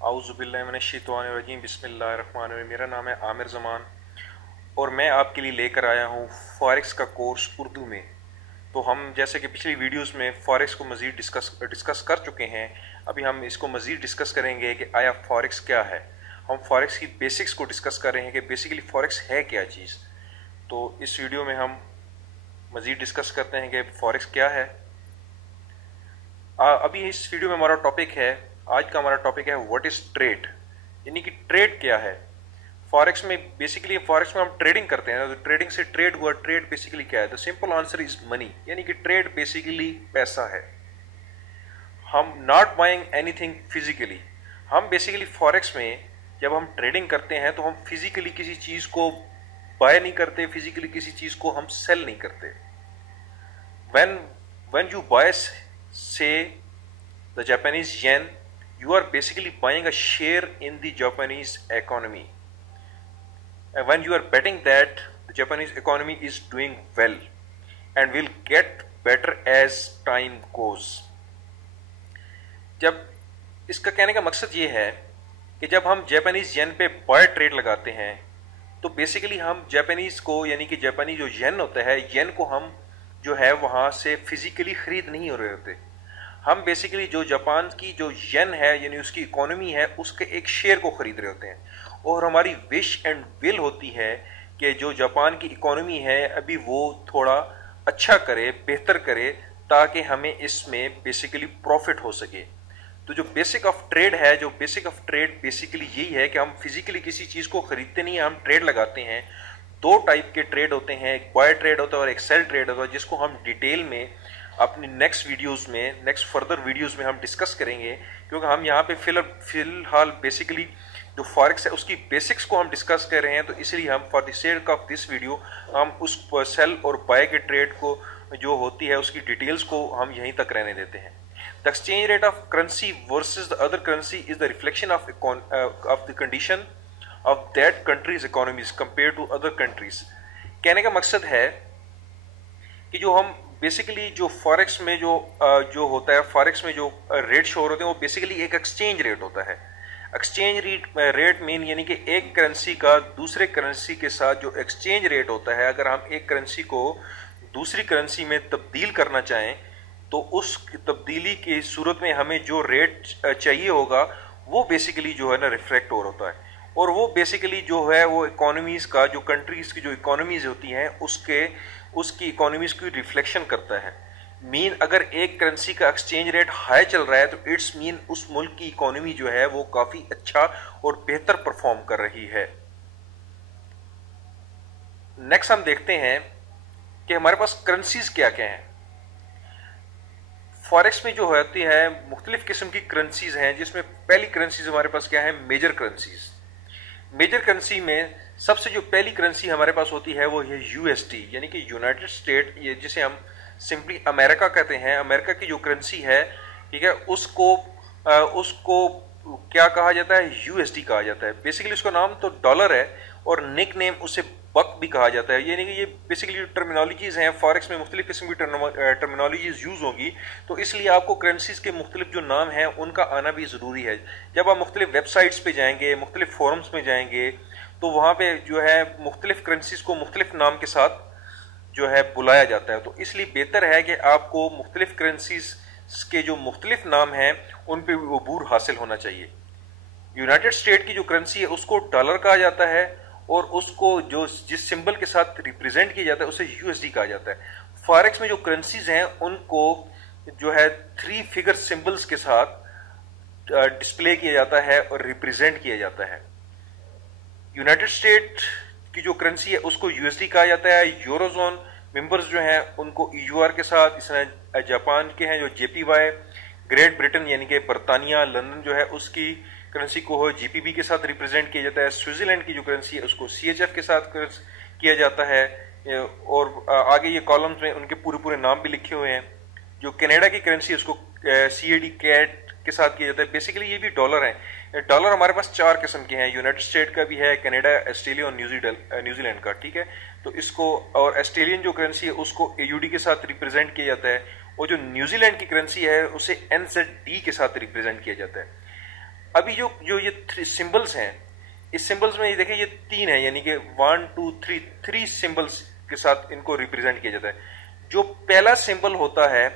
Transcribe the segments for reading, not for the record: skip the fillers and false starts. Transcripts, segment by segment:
आउज़ुबिल्लाहिमिनश्शैतानिर्रजीम बिस्मिल्लाहिर्रहमानिर्रहीम। मेरा नाम है आमिर ज़मान और मैं आपके लिए लेकर आया हूँ फॉरेक्स का कोर्स उर्दू में। तो हम जैसे कि पिछली वीडियोस में फॉरेक्स को मज़ीद डिस्कस कर चुके हैं, अभी हम इसको मज़ीद डिस्कस करेंगे कि आया फॉरेक्स क्या है। हम फॉरेक्स की बेसिक्स को डिस्कस कर रहे हैं कि बेसिकली फॉरेक्स है क्या चीज़। तो इस वीडियो में हम मज़ीद डिस्कस करते हैं कि फॉरेक्स क्या है। अभी इस वीडियो में हमारा टॉपिक है, आज का हमारा टॉपिक है व्हाट इज ट्रेड, यानी कि ट्रेड क्या है। फॉरेक्स में बेसिकली फॉरेक्स में हम ट्रेडिंग करते हैं, तो ट्रेडिंग से ट्रेड हुआ। ट्रेड बेसिकली क्या है? The simple answer is money, यानी कि ट्रेड बेसिकली पैसा है। हम नॉट बाइंग एनीथिंग फिजिकली। हम बेसिकली फॉरेक्स में जब हम ट्रेडिंग करते हैं तो हम फिजिकली किसी चीज को बाय नहीं करते, फिजिकली किसी चीज को हम सेल नहीं करते। when you buy say the Japanese yen, you are basically buying a share in the Japanese economy. And when you are betting that the Japanese economy is doing well and will get better as time goes. जब इसका कहने का मकसद ये है कि जब हम जापानीज येन पे बाय ट्रेड लगाते हैं तो बेसिकली हम जापानीज को, यानी कि जापानी जो येन होता है, येन को हम जो है वहां से फिजिकली खरीद नहीं हो रहे होते। हम बेसिकली जो जापान की जो येन है, यानी उसकी इकोनॉमी है, उसके एक शेयर को खरीद रहे होते हैं। और हमारी विश एंड विल होती है कि जो जापान की इकोनॉमी है अभी वो थोड़ा अच्छा करे, बेहतर करे, ताकि हमें इसमें बेसिकली प्रॉफिट हो सके। तो जो बेसिक ऑफ ट्रेड है, जो बेसिक ऑफ ट्रेड बेसिकली यही है कि हम फिजिकली किसी चीज को खरीदते नहीं है, हम ट्रेड लगाते हैं। दो टाइप के ट्रेड होते हैं, एक बाय ट्रेड होता है और एक सेल ट्रेड होता है, जिसको हम डिटेल में अपनी नेक्स्ट वीडियोस में, नेक्स्ट फर्दर वीडियोस में हम डिस्कस करेंगे। क्योंकि हम यहाँ पे फिलहाल बेसिकली जो फॉरेक्स है उसकी बेसिक्स को हम डिस्कस कर रहे हैं, तो इसलिए हम for the sake of this video हम उस सेल और बाय के ट्रेड को जो होती है उसकी डिटेल्स को हम यहीं तक रहने देते हैं। The exchange rate of currency versus the other currency is the reflection of the condition of that country's economies compared to other countries। कहने का मकसद है कि जो हम बेसिकली जो फॉरेक्स में जो होता है, फॉरेक्स में जो रेट शो होते हैं वो बेसिकली एक एक्सचेंज रेट होता है। एक्सचेंज रेट मीन यानी कि एक करेंसी का दूसरे करेंसी के साथ जो एक्सचेंज रेट होता है, अगर हम एक करेंसी को दूसरी करेंसी में तब्दील करना चाहें तो उस तब्दीली की सूरत में हमें जो रेट चाहिए होगा वो बेसिकली जो है ना रिफ्लेक्ट हो होता है। और वो बेसिकली जो है वो इकोनॉमीज का, जो कंट्रीज की जो इकोनॉमीज होती हैं उसकी इकोनॉमीज की रिफ्लेक्शन करता है। मीन अगर एक करेंसी का एक्सचेंज रेट हाई चल रहा है तो इट्स मीन उस मुल्क की इकोनॉमी जो है वो काफी अच्छा और बेहतर परफॉर्म कर रही है। नेक्स्ट हम देखते हैं कि हमारे पास करेंसीज क्या क्या हैं। फॉरेक्स में जो होती है मुख्तलिफ किस्म की करेंसीज हैं, जिसमें पहली करेंसीज हमारे पास क्या है? Major currencies. मेजर करेंसी में सबसे जो पहली करेंसी हमारे पास होती है वो है यूएसडी, यानी कि यूनाइटेड स्टेट, ये जिसे हम सिंपली अमेरिका कहते हैं। अमेरिका की जो करेंसी है, ठीक है, उसको क्या कहा जाता है? यूएसडी कहा जाता है। बेसिकली उसका नाम तो डॉलर है और निक नेम उसे बक भी कहा जाता है। यानी कि ये बेसिकली टर्मिनोलॉजीज हैं, फॉरेक्स में मुख्तलिफ किस्म की टर्मिनोलॉजीज यूज होंगी, तो इसलिए आपको करेंसीज के मुख्तलिफ जो नाम हैं उनका आना भी ज़रूरी है। जब आप मुख्तलिफ वेबसाइट्स पे जाएंगे, मुख्तलिफ फोरम्स में जाएंगे, तो वहाँ पे जो है मुख्तलिफ करेंसीज को मुख्तलिफ नाम के साथ जो है बुलाया जाता है। तो इसलिए बेहतर है कि आपको मुख्तलिफ करेंसीज के जो मुख्तलिफ नाम हैं उन पर अबूर हासिल होना चाहिए। यूनाइटेड स्टेट की जो करेंसी है उसको डॉलर कहा जाता है और उसको जो जिस सिंबल के साथ रिप्रेजेंट किया जाता है उसे यूएसडी कहा जाता है। फॉरेक्स में जो करेंसीज हैं उनको जो है 3 फिगर सिंबल्स के साथ डिस्प्ले किया जाता है और रिप्रेजेंट किया जाता है। यूनाइटेड स्टेट की जो करेंसी है उसको यूएसडी कहा जाता है। यूरोजोन मेंबर्स जो हैं उनको ईयूआर के साथ, इस तरह जापान के हैं जो जेपीवाई, ग्रेट ब्रिटेन यानी कि बरतानिया, लंदन जो है उसकी करेंसी को जीपीबी के साथ रिप्रेजेंट किया जाता है। स्विट्जरलैंड की जो करेंसी है उसको सीएचएफ के साथ किया जाता है। और आगे ये कॉलम्स में उनके पूरे नाम भी लिखे हुए हैं। जो कनाडा की करेंसी है उसको सीएडी कैट के साथ किया जाता है। बेसिकली ये भी डॉलर है। डॉलर हमारे पास 4 किस्म के हैं, यूनाइटेड स्टेट का भी है, कनाडा, ऑस्ट्रेलिया और न्यूजीलैंड का, ठीक है। तो इसको, और ऑस्ट्रेलियन जो करेंसी है उसको एयूडी के साथ रिप्रेजेंट किया जाता है, और जो न्यूजीलैंड की करेंसी है उसे एनजेडी के साथ रिप्रेजेंट किया जाता है। अभी जो जो ये सिंबल्स हैं, इस सिंबल्स में ये देखिए ये 3 है, यानी कि 1 2 3 3 सिंबल्स के साथ इनको रिप्रेजेंट किया जाता है। जो पहला सिंबल होता है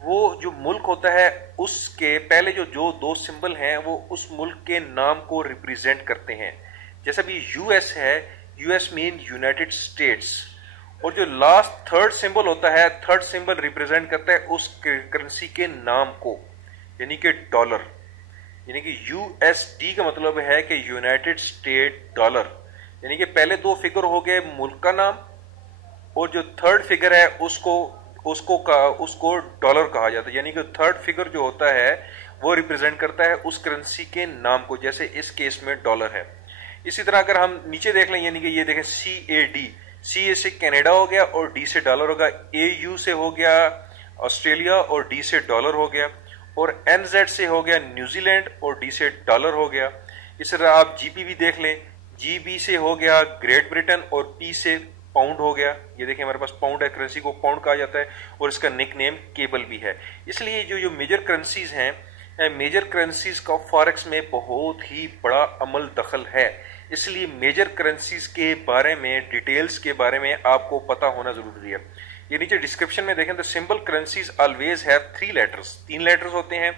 वो जो मुल्क होता है उसके पहले जो जो 2 सिंबल हैं वो उस मुल्क के नाम को रिप्रेजेंट करते हैं। जैसे भी यूएस है, यूएस मीन यूनाइटेड स्टेट्स, और जो लास्ट थर्ड सिंबल होता है, थर्ड सिंबल रिप्रेजेंट करता है उस करेंसी के नाम को, यानी कि डॉलर। यानी कि यूएसडी का मतलब है कि यूनाइटेड स्टेट डॉलर, यानी कि पहले 2 फिगर हो गए मुल्क का नाम, और जो थर्ड फिगर है उसको डॉलर कहा जाता है। यानी कि थर्ड फिगर जो होता है वो रिप्रेजेंट करता है उस करेंसी के नाम को, जैसे इस केस में डॉलर है। इसी तरह अगर हम नीचे देख लें, यानी कि ये देखें CAD, C से कनाडा हो गया और D से डॉलर होगा, AU से हो गया ऑस्ट्रेलिया और D से डॉलर हो गया, और NZ से हो गया न्यूजीलैंड और D से डॉलर हो गया। इस तरह आप GBP देख लें, GB से हो गया ग्रेट ब्रिटेन और P से पाउंड हो गया। ये देखिए हमारे पास पाउंड है, करेंसी को पाउंड कहा जाता है, और इसका निक नेम केबल भी है। इसलिए जो जो मेजर करेंसीज हैं, मेजर करेंसीज का फॉरेक्स में बहुत ही बड़ा अमल दखल है। इसलिए मेजर करेंसीज के बारे में, डिटेल्स के बारे में आपको पता होना जरूरी है। ये नीचे डिस्क्रिप्शन में देखें तो simple currencies always have 3 letters, 3 letters होते हैं।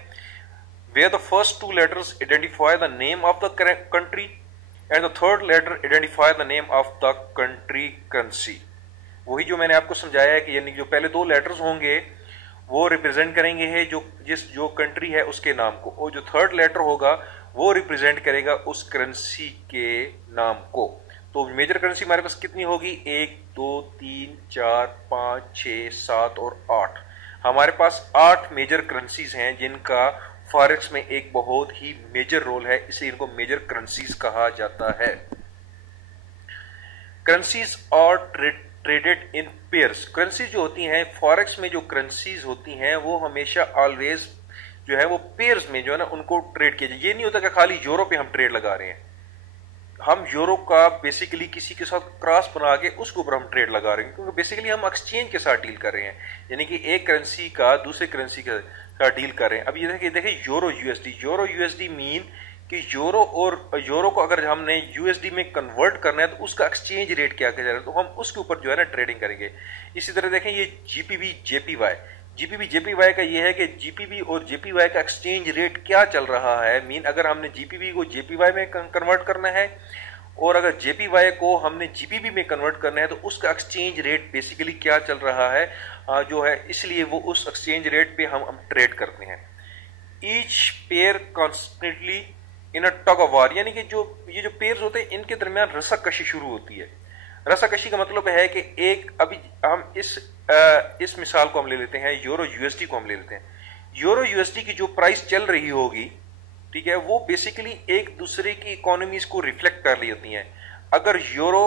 Where the first 2 letters identify the name of the country and the third letter identify the name of the country currency. वही जो मैंने आपको समझाया है कि यानी जो पहले 2 लेटर्स होंगे वो रिप्रेजेंट करेंगे है जो कंट्री है उसके नाम को, और जो थर्ड लेटर होगा वो रिप्रेजेंट करेगा उस करेंसी के नाम को। तो मेजर करेंसी हमारे पास कितनी होगी? 1 2 3 4 5 6 7 और 8। हमारे पास 8 मेजर करेंसीज हैं जिनका फॉरेक्स में एक बहुत ही मेजर रोल है, इसलिए इनको मेजर करेंसीज कहा जाता है। करेंसीज और ट्रेडेड इन पेयर्स। करेंसी जो होती हैं फॉरेक्स में, जो करेंसीज होती हैं वो हमेशा ऑलवेज जो है वो पेयर्स में जो है ना उनको ट्रेड किया जाए। ये नहीं होता कि खाली यूरो पे हम ट्रेड लगा रहे हैं, हम यूरो का बेसिकली किसी के साथ क्रॉस बना के उसके ऊपर हम ट्रेड लगा रहे हैं, क्योंकि बेसिकली हम एक्सचेंज के साथ डील कर रहे हैं, यानी कि एक करेंसी का दूसरे करेंसी के साथ डील कर रहे हैं। अब ये देखिए euro USD, euro USD mean कि यूरो को अगर हमने यूएसडी में कन्वर्ट करना है तो उसका एक्सचेंज रेट क्या क्या जा रहा है, तो हम उसके ऊपर जो है ना ट्रेडिंग करेंगे। इसी तरह देखें ये जीपीबी जेपीवाई का ये है कि जीपीबी और जेपीवाई का एक्सचेंज रेट क्या चल रहा है। मीन अगर हमने जीपीबी को जेपीवाई में कन्वर्ट करना है और अगर जेपीवाई को हमने जीपीबी में कन्वर्ट करना है तो उसका एक्सचेंज रेट बेसिकली क्या चल रहा है जो है, इसलिए वो उस एक्सचेंज रेट पे हम ट्रेड करते हैं। Each pair constantly in a tug of war, यानी कि ये जो पेयर्स होते हैं इनके दरमियान रस्साकशी शुरू होती है। रस्साकशी का मतलब है कि अभी हम इस मिसाल को हम ले लेते हैं, यूरो यूएसडी को हम ले लेते हैं। यूरो यूएसडी की जो प्राइस चल रही होगी, ठीक है, वो बेसिकली एक दूसरे की इकोनॉमीज को रिफ्लेक्ट कर रही होती हैं। अगर यूरो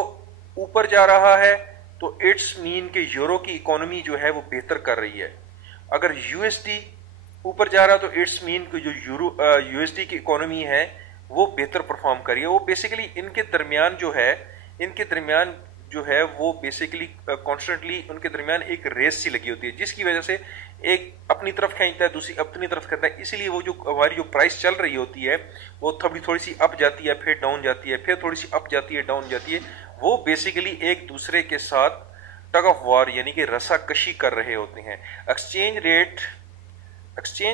यूपर जा रहा है तो इट्स मीन के यूरो की इकोनॉमी जो है वो बेहतर कर रही है। अगर यूएसडी ऊपर जा रहा है तो इट्स मीन कि जो यूएसडी की इकोनॉमी है वो बेहतर परफॉर्म कर रही है। वो बेसिकली इनके दरमियान जो है वो बेसिकली कॉन्स्टेंटली उनके दरमियान एक रेस सी लगी होती है, जिसकी वजह से एक अपनी तरफ खींचता है, दूसरी अपनी तरफ खींचता है। इसीलिए वो जो हमारी जो प्राइस चल रही होती है वो थोड़ी सी अप जाती है, फिर डाउन जाती है, फिर थोड़ी सी अप जाती है, डाउन जाती है। वो बेसिकली एक दूसरे के साथ टग ऑफ वॉर यानी कि रस्साकशी कर रहे होते हैं। Exchange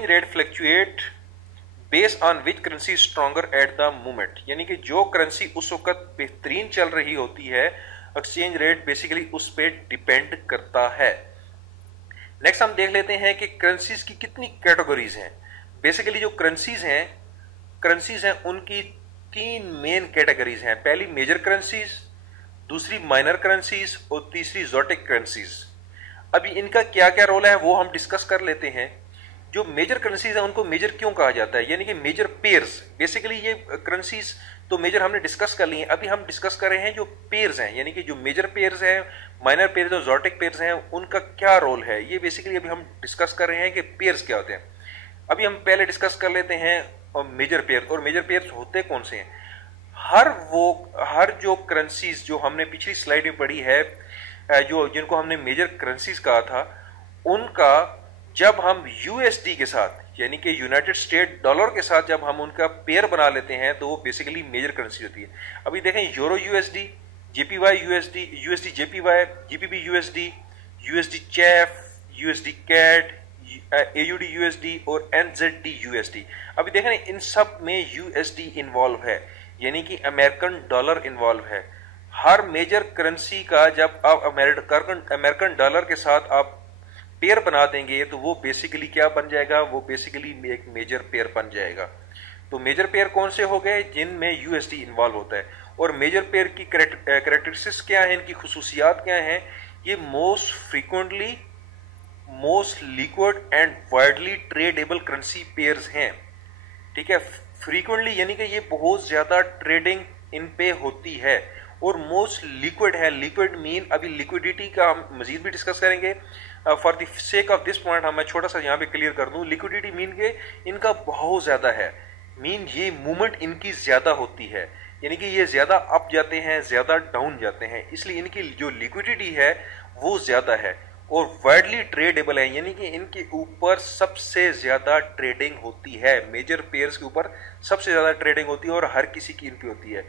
rate fluctuate based on which currency stronger at the moment, यानी कि जो करेंसी उस वक्त बेहतरीन चल रही होती है एक्सचेंज रेट बेसिकली उस पर डिपेंड करता है। नेक्स्ट हम देख लेते हैं कि करेंसीज की कितनी कैटेगरीज हैं। बेसिकली जो करेंसीज हैं उनकी 3 मेन कैटेगरीज हैं। पहली मेजर करेंसीज, दूसरी माइनर करेंसीज और तीसरी एक्सोटिक करेंसीज। अभी इनका क्या क्या रोल है वो हम डिस्कस कर लेते हैं। जो मेजर करेंसीज है उनको मेजर क्यों कहा जाता है, यानी कि मेजर पेयर्स। बेसिकली ये करेंसीज तो मेजर हमने डिस्कस कर ली है, अभी हम डिस्कस कर रहे हैं जो पेयर्स हैं, यानी कि जो मेजर पेयर्स हैं, माइनर पेयर्स और एक्सोटिक पेयर्स हैं, उनका क्या रोल है। ये बेसिकली अभी हम डिस्कस कर रहे हैं कि पेयर्स क्या होते हैं। अभी हम पहले डिस्कस कर लेते हैं मेजर पेयर, और मेजर पेयर्स होते कौन से हैं। हर जो करेंसीज जो हमने पिछली स्लाइड में पढ़ी है, जिनको हमने मेजर करेंसीज कहा था, उनका जब हम यूएसडी के साथ यानी कि यूनाइटेड स्टेट डॉलर के साथ जब हम उनका पेयर बना लेते हैं तो वो बेसिकली मेजर करेंसी होती है। अभी देखें euro U S D, J P Y U S D, U S D J P Y, G P B U S D, U S D CHF, U S D CAD, A U D U S D और एनजेडी यूएसडी। अभी देखें इन सब में यूएसडी इन्वॉल्व है, यानी कि अमेरिकन डॉलर इन्वॉल्व है। हर मेजर करेंसी का जब आप अमेरिकन डॉलर के साथ आप पेयर बना देंगे तो वो बेसिकली क्या बन जाएगा, वो बेसिकली एक मेजर पेयर बन जाएगा। तो मेजर पेयर कौन से हो गए, जिनमें यूएसडी इन्वॉल्व होता है। और मेजर पेयर की कैरेक्टरिस्टिक्स क्या है, इनकी खुसूसियात क्या हैं, ये most frequently, most liquid and widely tradable currency pairs हैं। ठीक है, फ्रीक्वेंटली यानी कि ये बहुत ज्यादा ट्रेडिंग इन पे होती है, और मोस्ट लिक्विड है। लिक्विड मीन, अभी लिक्विडिटी का हम मजीद भी डिस्कस करेंगे। For the sake of this point मैं छोटा सा यहाँ पे क्लियर कर दूं, लिक्विडिटी मीन के इनका बहुत ज्यादा है, मीन ये मूवमेंट इनकी ज्यादा होती है, यानी कि ये ज्यादा अप जाते हैं, ज्यादा डाउन जाते हैं, इसलिए इनकी जो लिक्विडिटी है वो ज्यादा है और वाइडली ट्रेडेबल है, यानी कि इनके ऊपर सबसे ज्यादा ट्रेडिंग होती है। मेजर पेयर्स के ऊपर सबसे ज्यादा ट्रेडिंग होती है और हर किसी की इनकी होती है।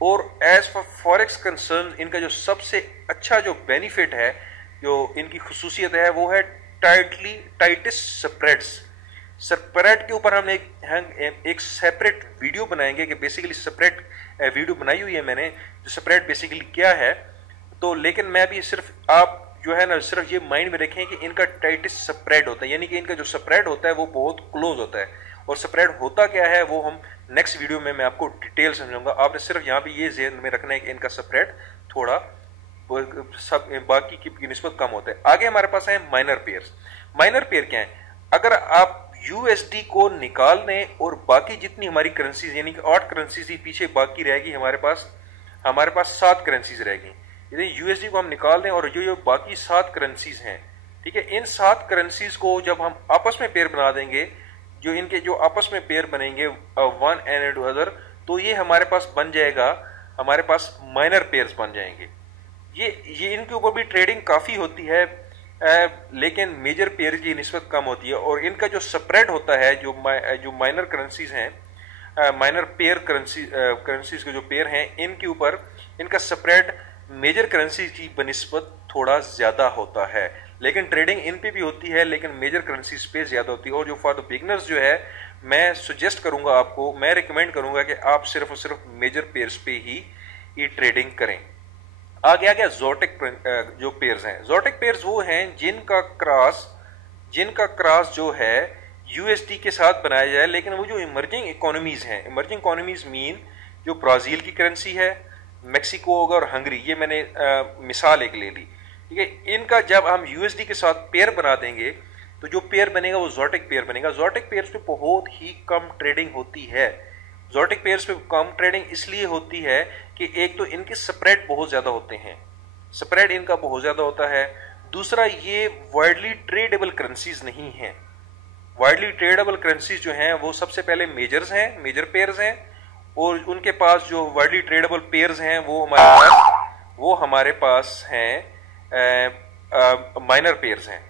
और एज फॉर फॉरेक्स कंसर्न, इनका जो सबसे अच्छा जो बेनिफिट है, जो इनकी खुसूसियत है, वो है टाइटेस्ट स्प्रेड्स। स्प्रेड के ऊपर हम एक सेपरेट वीडियो बनाएंगे कि बेसिकली सेपरेट वीडियो बनाई हुई है मैंने, जो स्प्रेड बेसिकली क्या है। तो लेकिन मैं भी सिर्फ, आप जो है ना, सिर्फ ये माइंड में रखें कि इनका टाइटेस्ट स्प्रेड होता है, यानी कि इनका जो स्प्रेड होता है वो बहुत क्लोज होता है। और स्प्रेड होता क्या है वो हम नेक्स्ट वीडियो में मैं आपको डिटेल समझाऊंगा। आपने सिर्फ यहाँ पे ये ज़हन में रखना है कि इनका स्प्रेड थोड़ा सब बाकी की निस्बत कम होता है। आगे हमारे पास है माइनर पेयर्स। माइनर पेयर क्या है, अगर आप यूएसडी को निकाल दें और बाकी जितनी हमारी करेंसीज, यानी कि 8 करेंसीज ही पीछे बाकी रहेगी, हमारे पास 7 करेंसीज रहेगी। यदि यूएसडी को हम निकाल दें और जो बाकी 7 करेंसीज हैं, ठीक है, इन 7 करेंसीज को जब हम आपस में पेयर बना देंगे, जो इनके जो आपस में पेयर बनेंगे वन एंड अदर, तो ये हमारे पास बन जाएगा, हमारे पास माइनर पेयर्स बन जाएंगे। ये इनके ऊपर भी ट्रेडिंग काफी होती है, लेकिन मेजर पेयर की निस्बत कम होती है। और इनका जो स्प्रेड होता है, जो माइनर करेंसीज हैं, माइनर पेयर करेंसीज के जो पेयर हैं, इनके ऊपर इनका स्प्रेड मेजर करेंसीज की बनिस्बत थोड़ा ज्यादा होता है। लेकिन ट्रेडिंग इन पे भी होती है, लेकिन मेजर करेंसीज पे ज्यादा होती है। और जो फॉर द बिगनर्स जो है, मैं सजेस्ट करूंगा आपको, मैं रिकमेंड करूंगा कि आप सिर्फ और सिर्फ मेजर पेयर्स पे ही ये ट्रेडिंग करें। आगे आ गया जोटेक जो पेयर्स हैं। जोटेक पेयर्स वो हैं जिनका क्रॉस जो है यूएसडी के साथ बनाया जाए, लेकिन वो जो इमर्जिंग इकोनॉमीज हैं, इमर्जिंग इकोनॉमीज मीन जो ब्राजील की करेंसी है, मेक्सिको होगा और हंगरी, ये मैंने मिसाल एक ले ली, ठीक है। इनका जब हम यूएसडी के साथ पेयर बना देंगे तो जो पेयर बनेगा वो जोटेक पेयर बनेगा। जोटेक पेयर्स पे बहुत ही कम ट्रेडिंग होती है। जोटेक पेयर्स पे कम ट्रेडिंग इसलिए होती है कि एक तो इनके स्प्रेड बहुत ज्यादा होते हैं, स्प्रेड इनका बहुत ज्यादा होता है। दूसरा, ये वाइडली ट्रेडेबल करेंसीज नहीं हैं। वाइडली ट्रेडेबल करेंसीज जो हैं वो सबसे पहले मेजर पेयर्स हैं, और उनके पास जो वाइडली ट्रेडेबल पेयर्स हैं वो हमारे पास हैं माइनर पेयर्स हैं।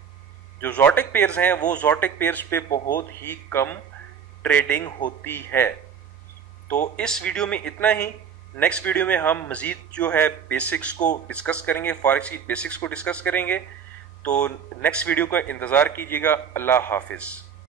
जो जोटेक पेयर्स हैं वो जोटेक पेयर्स पे बहुत ही कम ट्रेडिंग होती है। तो इस वीडियो में इतना ही। नेक्स्ट वीडियो में हम मजीद जो है बेसिक्स को डिस्कस करेंगे, फॉरेक्स की बेसिक्स को डिस्कस करेंगे। तो नेक्स्ट वीडियो का इंतजार कीजिएगा। अल्लाह हाफिज।